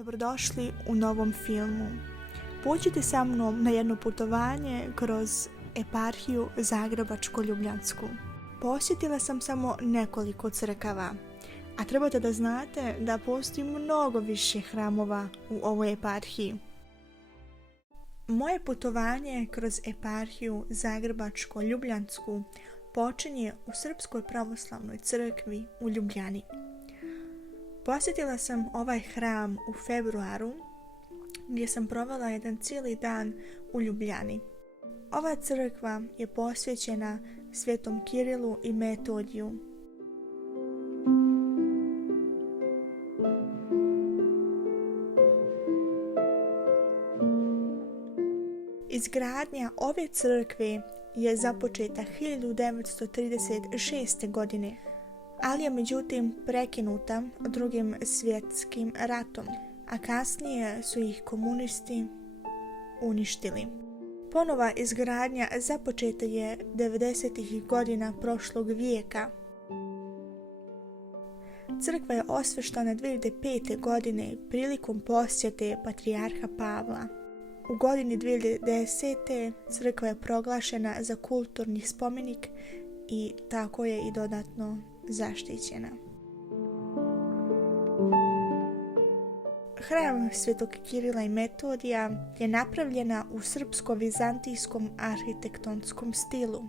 Dobrodošli u novom filmu. Pođite sa mnom na jedno putovanje kroz eparhiju Zagrebačko-Ljubljansku. Posjetila sam samo nekoliko crkava, a trebate da znate da postoji mnogo više hramova u ovoj eparhiji. Moje putovanje kroz eparhiju Zagrebačko-Ljubljansku počinje u Srpskoj pravoslavnoj crkvi u Ljubljani. Posjetila sam ovaj hram u februaru gdje sam provela jedan cijeli dan u Ljubljani. Ova crkva je posvećena Svetom Kirilu i Metodiju. Izgradnja ove crkve je započeta 1936. godine, ali je međutim prekinuta Drugim svjetskim ratom, a kasnije su ih komunisti uništili. Ponova izgradnja započeta je 90. godina prošlog vijeka. Crkva je osveštana 2005. godine prilikom posjete patrijarha Pavla. U godini 2010. crkva je proglašena za kulturni spomenik i tako je i dodatno zaštićena. Hram Svetog Kirila i Metodija je napravljena u srpsko-vizantijskom arhitektonskom stilu.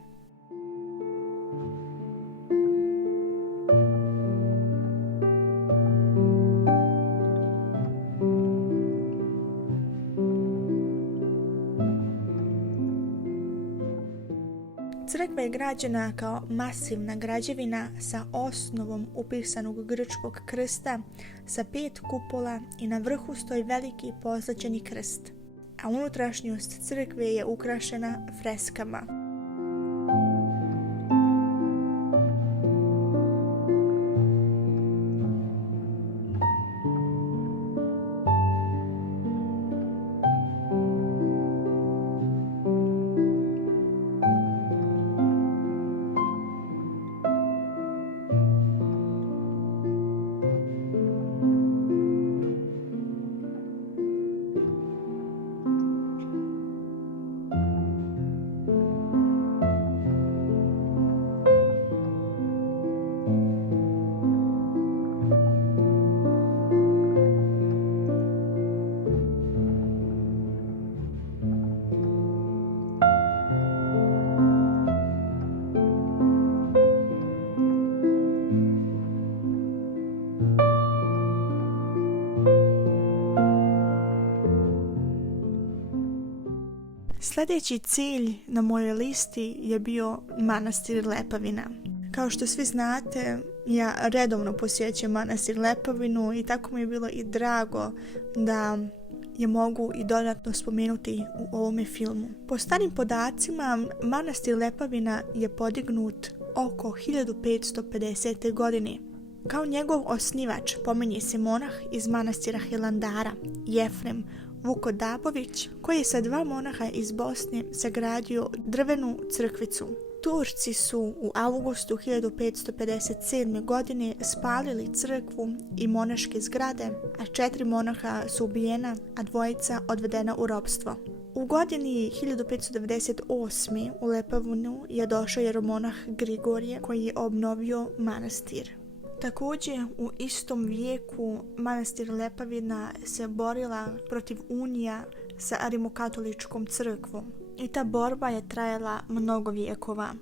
Crkva je građena kao masivna građevina sa osnovom upisanog grčkog krsta sa 5 kupola i na vrhu stoji veliki pozlaćeni krst, a unutrašnjost crkve je ukrašena freskama. Sljedeći cilj na mojoj listi je bio manastir Lepavina. Kao što svi znate, ja redovno posjećujem manastir Lepavinu i tako mi je bilo i drago da je mogu i dodatno spomenuti u ovome filmu. Po starim podacima, manastir Lepavina je podignut oko 1550. godine. Kao njegov osnivač pominje se monah iz manastira Hilandara, Jefrem Vukodabović, koji je sa 2 monaha iz Bosne sagradio drvenu crkvicu. Turci su u avgustu 1557. godine spalili crkvu i monaške zgrade, a 4 monaha su ubijena, a 2 odvedena u ropstvo. U godini 1598. u Lepavinu je došao jeromonah Grigorije koji je obnovio manastir. Također u istom vijeku manastir Lepavina se borila protiv unija sa rimokatoličkom crkvom i ta borba je trajala mnogo vijekova.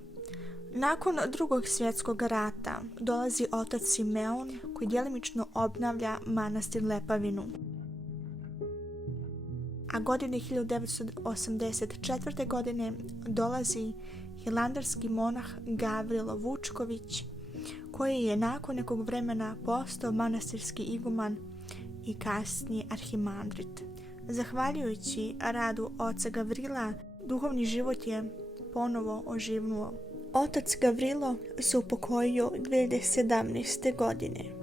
Nakon Drugog svjetskog rata dolazi otac Simeon koji djelimično obnavlja manastir Lepavinu. A godine 1984. godine dolazi hilandarski monah Gavrilo Vučković koji je nakon nekog vremena postao manastirski iguman i kasnije arhimandrit. Zahvaljujući radu oca Gavrila, duhovni život je ponovo oživnuo. Otac Gavrilo se upokojio 2017. godine.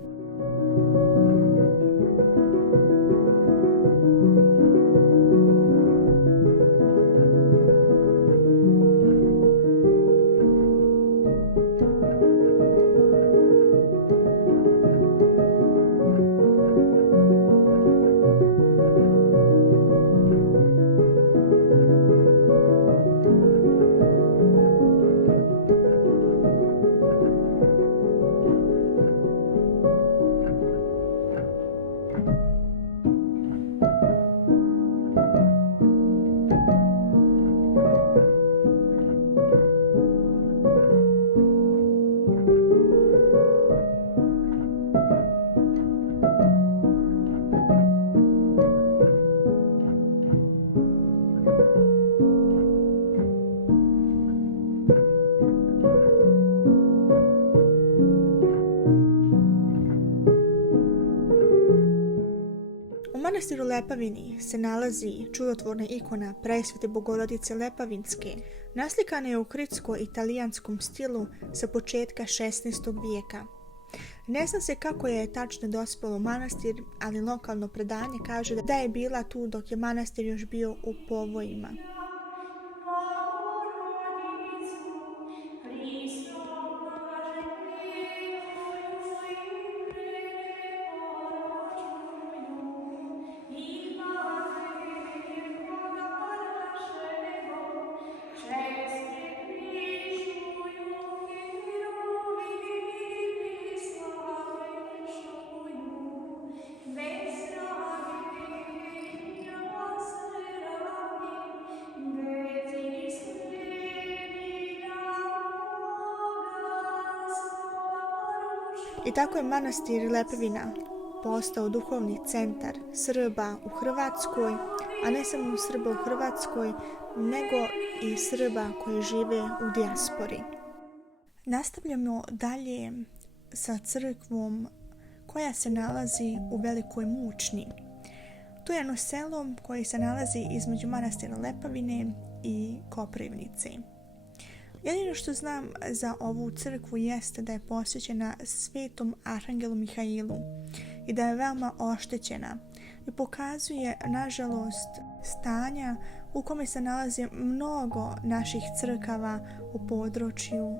manastiru Lepavini se nalazi čudotvorna ikona Presvete Bogorodice Lepavinske. Naslikana je u kritsko-italijanskom stilu sa početka 16. vijeka. Ne zna se kako je tačno dospelo u manastir, ali lokalno predanje kaže da je bila tu dok je manastir još bio u povojima. I tako je manastir Lepavina postao duhovni centar Srba u Hrvatskoj, a ne samo Srba u Hrvatskoj, nego i Srba koji žive u dijaspori. Nastavljamo dalje sa crkvom koja se nalazi u Velikoj Mučni. To je jedno selo koje se nalazi između manastira Lepavine i Koprivnice. Jedino što znam za ovu crkvu jeste da je posvećena Svetom Arhangelu Mihailu i da je veoma oštećena i pokazuje, nažalost, stanja u kome se nalazi mnogo naših crkava u području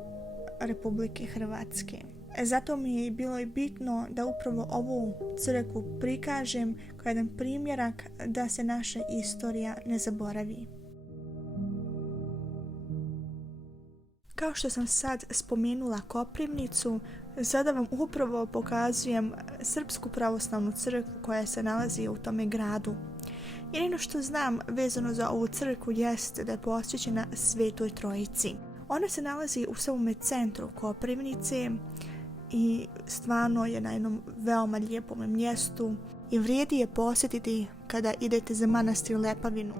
Republike Hrvatske. Zato mi je bilo i bitno da upravo ovu crkvu prikažem kao jedan primjerak da se naša istorija ne zaboravi. Kao što sam sad spomenula Koprivnicu, sada vam upravo pokazujem Srpsku pravoslavnu crkvu koja se nalazi u tome gradu. Jedino što znam vezano za ovu crkvu jeste da je posvećena Svetoj Trojici. Ona se nalazi u samome centru Koprivnice i stvarno je na jednom veoma lijepom mjestu i vrijedi je posjetiti kada idete za manastir Lepavinu.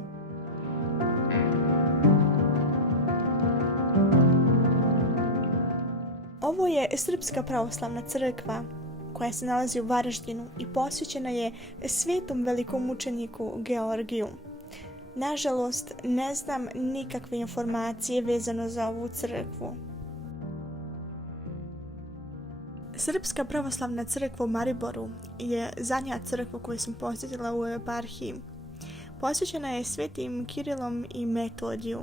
Ovo je Srpska pravoslavna crkva koja se nalazi u Varaždinu i posvećena je svetom velikomučeniku Georgiju. Nažalost, ne znam nikakve informacije vezano za ovu crkvu. Srpska pravoslavna crkva u Mariboru je zadnja crkva koju sam posjetila u eparhiji. Posvećena je svetim Kirilom i Metodiju.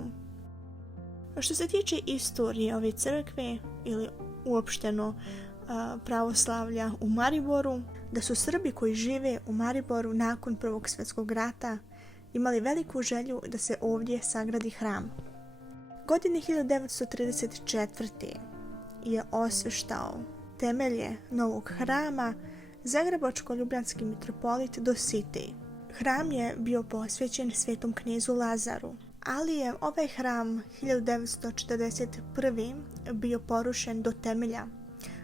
Što se tiče istorije ove crkve ili uopšteno pravoslavlja u Mariboru, da su Srbi koji žive u Mariboru nakon Prvog svjetskog rata imali veliku želju da se ovdje sagradi hram. Godine 1934. je osveštao temelje novog hrama zagrebačko-ljubljanski mitropolit Dositej. Hram je bio posvećen svetom knezu Lazaru, ali je ovaj hram 1941. bio porušen do temelja,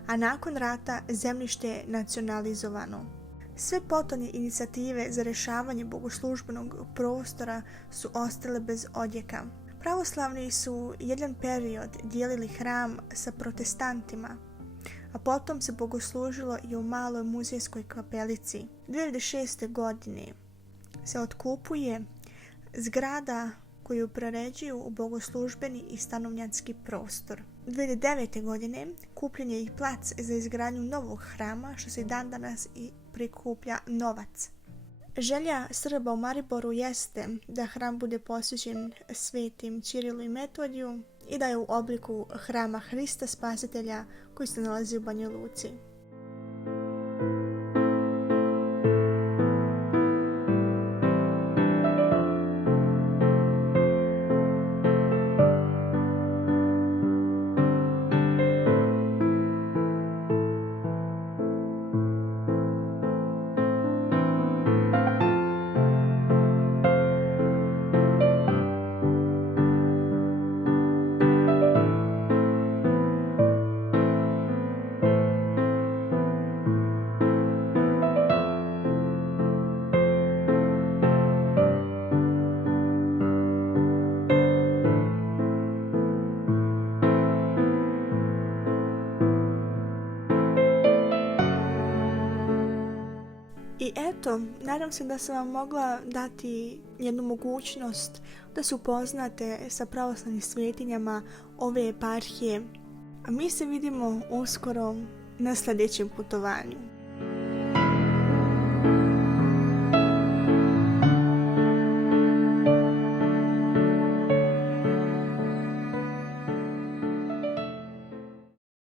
a nakon rata zemljište je nacionalizovano. Sve potonje inicijative za rješavanje bogoslužbenog prostora su ostale bez odjeka. Pravoslavni su jedan period dijelili hram sa protestantima, a potom se bogoslužilo i u maloj muzejskoj kapelici. 2006. godine se otkupuje zgrada koju preređuju u bogoslužbeni i stanovnjanski prostor. 2009. godine kupljen je i plac za izgradnju novog hrama, što se i dan danas i prikuplja novac. Želja Srba u Mariboru jeste da hram bude posvećen svetim Ćirilu i Metodiju i da je u obliku hrama Hrista Spasitelja koji se nalazi u Banja Luci. eto, nadam se da sam vam mogla dati jednu mogućnost da se upoznate sa pravoslavnim svetinjama ove eparhije. A mi se vidimo uskoro na sljedećem putovanju.